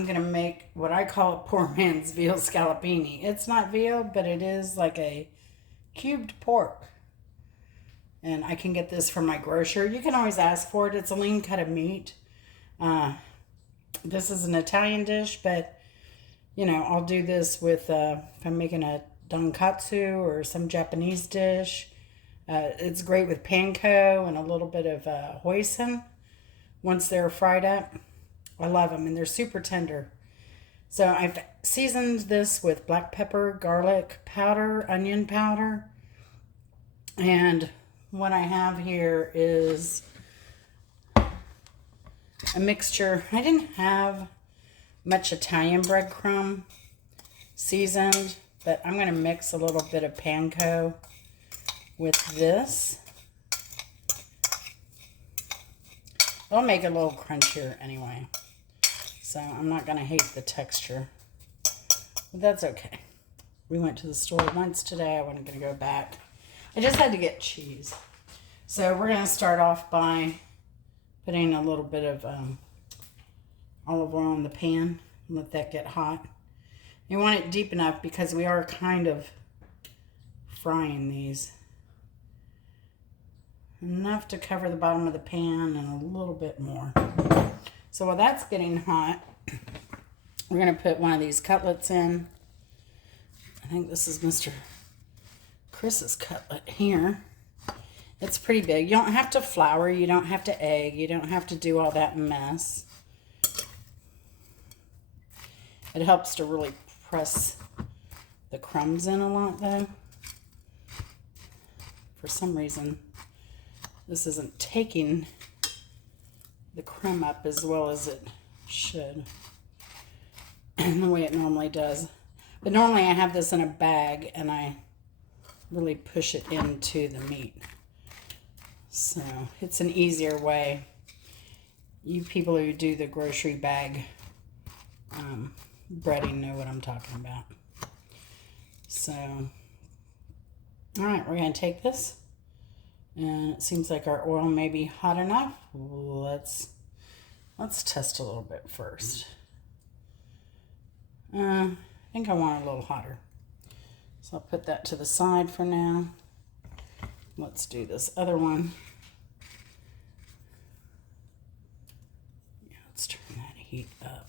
I'm going to make what I call a poor man's veal scallopini. It's not veal, but it is like a cubed pork. And I can get this from my grocer. You can always ask for it. It's a lean cut of meat. This is an Italian dish, but, you know, I'll do this with, if I'm making a tonkatsu or some Japanese dish. It's great with panko and a little bit of hoisin once they're fried up. I love them, and they're super tender. So I've seasoned this with black pepper, garlic powder, onion powder, and what I have here is a mixture. I didn't have much Italian breadcrumb seasoned, but I'm going to mix a little bit of panko with this. It'll make it a little crunchier anyway. So I'm not going to hate the texture. But that's okay. We went to the store once today. I wasn't going to go back. I just had to get cheese. So we're going to start off by putting a little bit of olive oil in the pan and let that get hot. You want it deep enough because we are kind of frying these. Enough to cover the bottom of the pan and a little bit more. So while that's getting hot, we're going to put one of these cutlets in. I think this is Mr. Chris's cutlet here. It's pretty big. You don't have to flour. You don't have to egg. You don't have to do all that mess. It helps to really press the crumbs in a lot, though. For some reason, this isn't taking the crumb up as well as it should. The way it normally does. But normally I have this in a bag and I really push it into the meat. So it's an easier way. You people who do the grocery bag breading know what I'm talking about. So, all right, we're going to take this. And it seems like our oil may be hot enough. Let's test a little bit first. I think I want it a little hotter. So I'll put that to the side for now. Let's do this other one. Yeah, let's turn that heat up.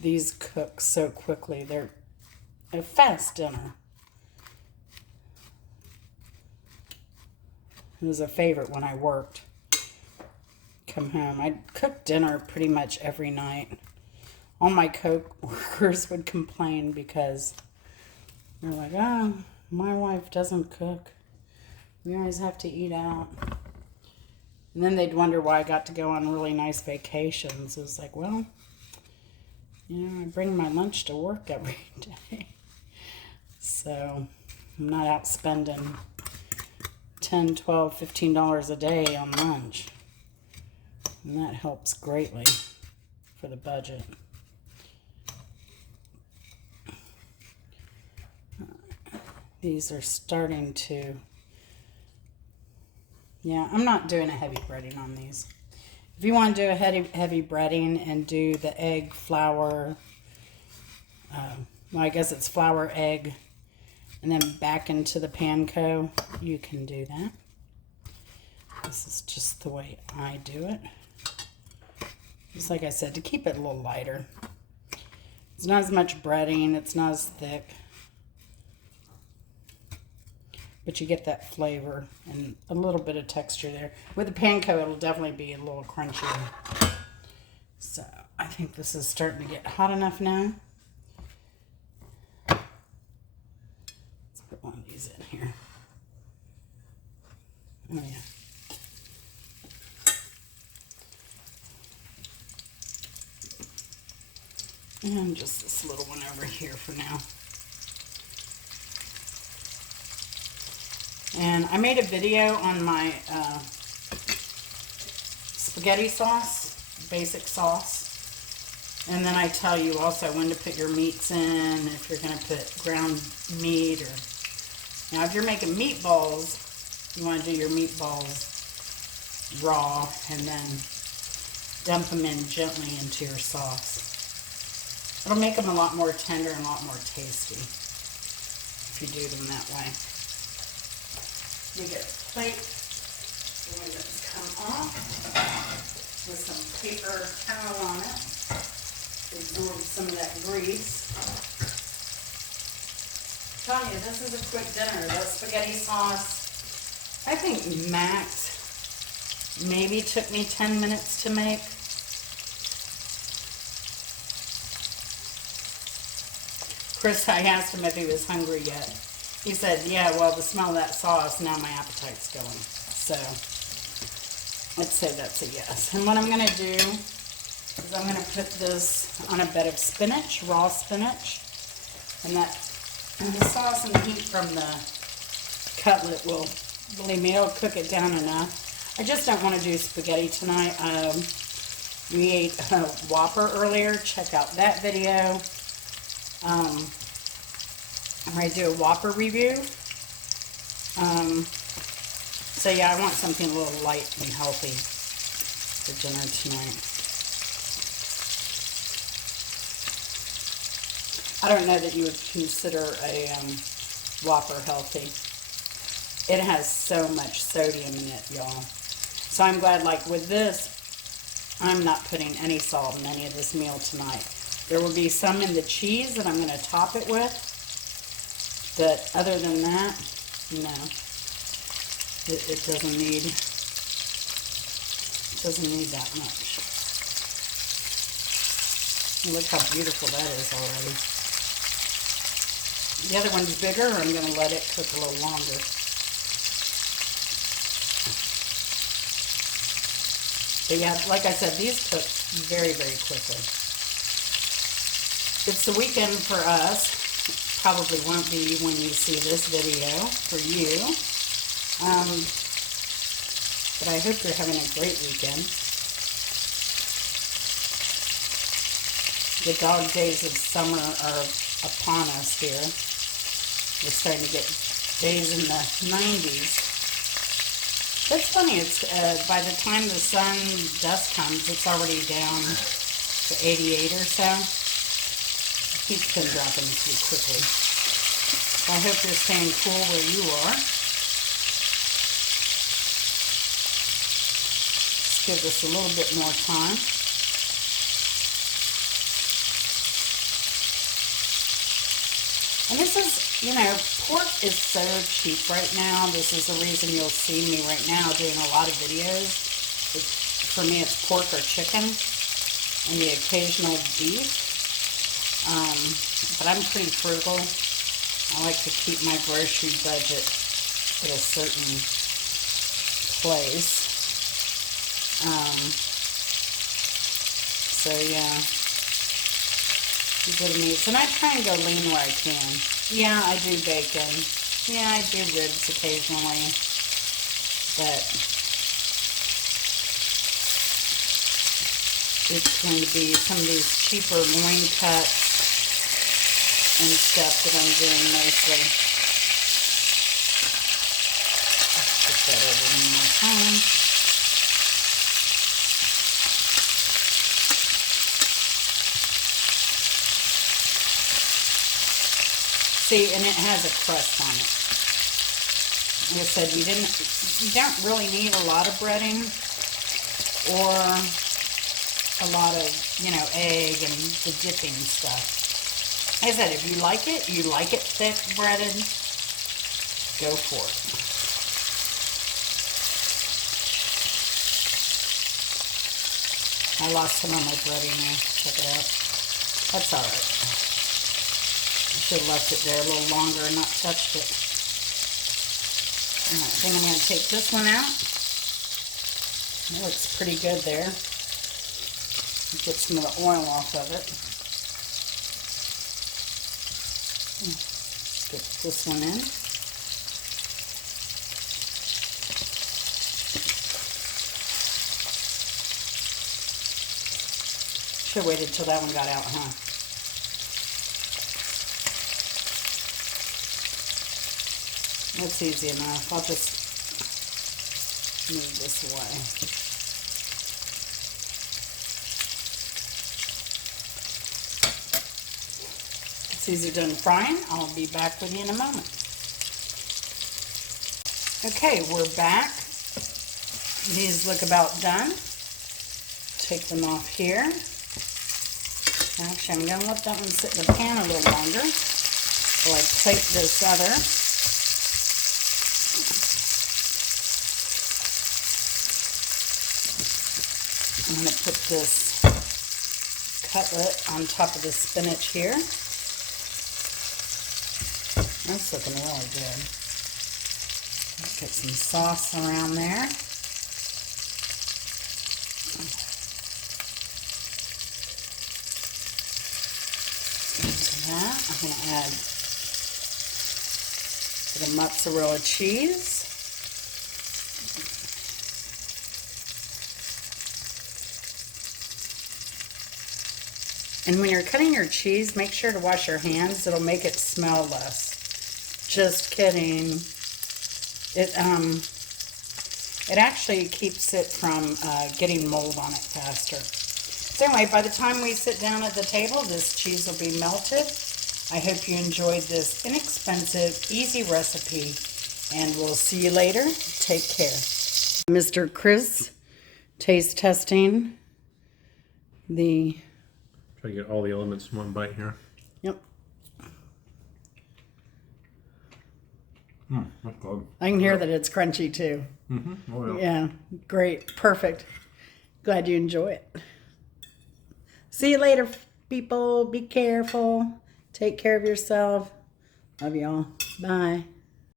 These cook so quickly. They're a fast dinner. It was a favorite when I worked. Come home. I'd cook dinner pretty much every night. All my co-workers would complain because they're like, oh, my wife doesn't cook. We always have to eat out. And then they'd wonder why I got to go on really nice vacations. It was like, well, you know, I bring my lunch to work every day. So I'm not out spending $10, $12, $15 a day on lunch. And that helps greatly for the budget. These are starting to, yeah, I'm not doing a heavy breading on these. If you want to do a heavy breading and do the egg, flour, well, I guess it's flour, egg, and then back into the panko, you can do that. This is just the way I do it. Just like I said, to keep it a little lighter. It's not as much breading, it's not as thick. But you get that flavor and a little bit of texture there. With the panko, it'll definitely be a little crunchier. So I think this is starting to get hot enough now. Let's put one of these in here. Oh yeah. And just this little one over here for now. And I made a video on my spaghetti sauce, basic sauce. And then I tell you also when to put your meats in, if you're going to put ground meat. Now if you're making meatballs, you want to do your meatballs raw and then dump them in gently into your sauce. It'll make them a lot more tender and a lot more tasty if you do them that way. You get a plate. The windows come off with some paper towel on it. Absorb some of that grease. I'm telling you, this is a quick dinner. That spaghetti sauce, I think max maybe took me 10 minutes to make. Chris, I asked him if he was hungry yet. He said, yeah, well, the smell of that sauce, now my appetite's going. So, let's say that's a yes. And what I'm going to do is I'm going to put this on a bed of spinach, raw spinach. And the sauce and the heat from the cutlet will, believe me, it'll cook it down enough. I just don't want to do spaghetti tonight. We ate a Whopper earlier. Check out that video. I'm ready to do a Whopper review. So yeah, I want something a little light and healthy for dinner tonight. I don't know that you would consider a Whopper healthy. It has so much sodium in it, y'all. So I'm glad, like with this, I'm not putting any salt in any of this meal tonight. There will be some in the cheese that I'm going to top it with. But other than that, no. It doesn't need that much. Look how beautiful that is already. The other one's bigger, I'm going to let it cook a little longer. But yeah, like I said, these cook very, very quickly. It's the weekend for us. Probably won't be when you see this video for you. But I hope you're having a great weekend. The dog days of summer are upon us here. We're starting to get days in the 90s. That's funny, it's by the time the sun dust comes, it's already down to 88 or so. The heat's been dropping pretty quickly. So I hope you're staying cool where you are. Let's give this a little bit more time. And this is, you know, pork is so cheap right now. This is the reason you'll see me right now doing a lot of videos. For me, it's pork or chicken and the occasional beef. But I'm pretty frugal. I like to keep my grocery budget at a certain place. So, yeah. Good meats, and I try and go lean where I can. Yeah, I do bacon. Yeah, I do ribs occasionally, but it's going to be some of these cheaper loin cuts and stuff that I'm doing mostly. Let's put that over one more time. See, and it has a crust on it. Like I said, you don't really need a lot of breading or a lot of, you know, egg and the dipping stuff. Like I said, if you like it thick breaded, go for it. I lost some of my breading there. Check it out. That's all right. Should have left it there a little longer and not touched it. Alright, I think I'm going to take this one out. It looks pretty good there. Get some of the oil off of it. Get this one in. Should have waited till that one got out, huh? That's easy enough. I'll just Move this away. As these are done frying, I'll be back with you in a moment. Okay, we're back. These look about done. Take them off here. Actually, I'm going to let that one sit in the pan a little longer while I plate this other. I'm going to put this cutlet on top of the spinach here. That's looking really good. Let's get some sauce around there. Into that, I'm going to add a bit of mozzarella cheese. And when you're cutting your cheese, make sure to wash your hands. It'll make it smell less. Just kidding. It actually keeps it from getting mold on it faster. So anyway, by the time we sit down at the table, this cheese will be melted. I hope you enjoyed this inexpensive, easy recipe, and we'll see you later. Take care. Mr. Chris, taste testing the... Try to get all the elements in one bite here. Yep. That's good. I can hear that it's crunchy too. Mm-hmm. Oh, yeah. Yeah, great. Perfect. Glad you enjoy it. See you later, people. Be careful. Take care of yourself. Love y'all. Bye.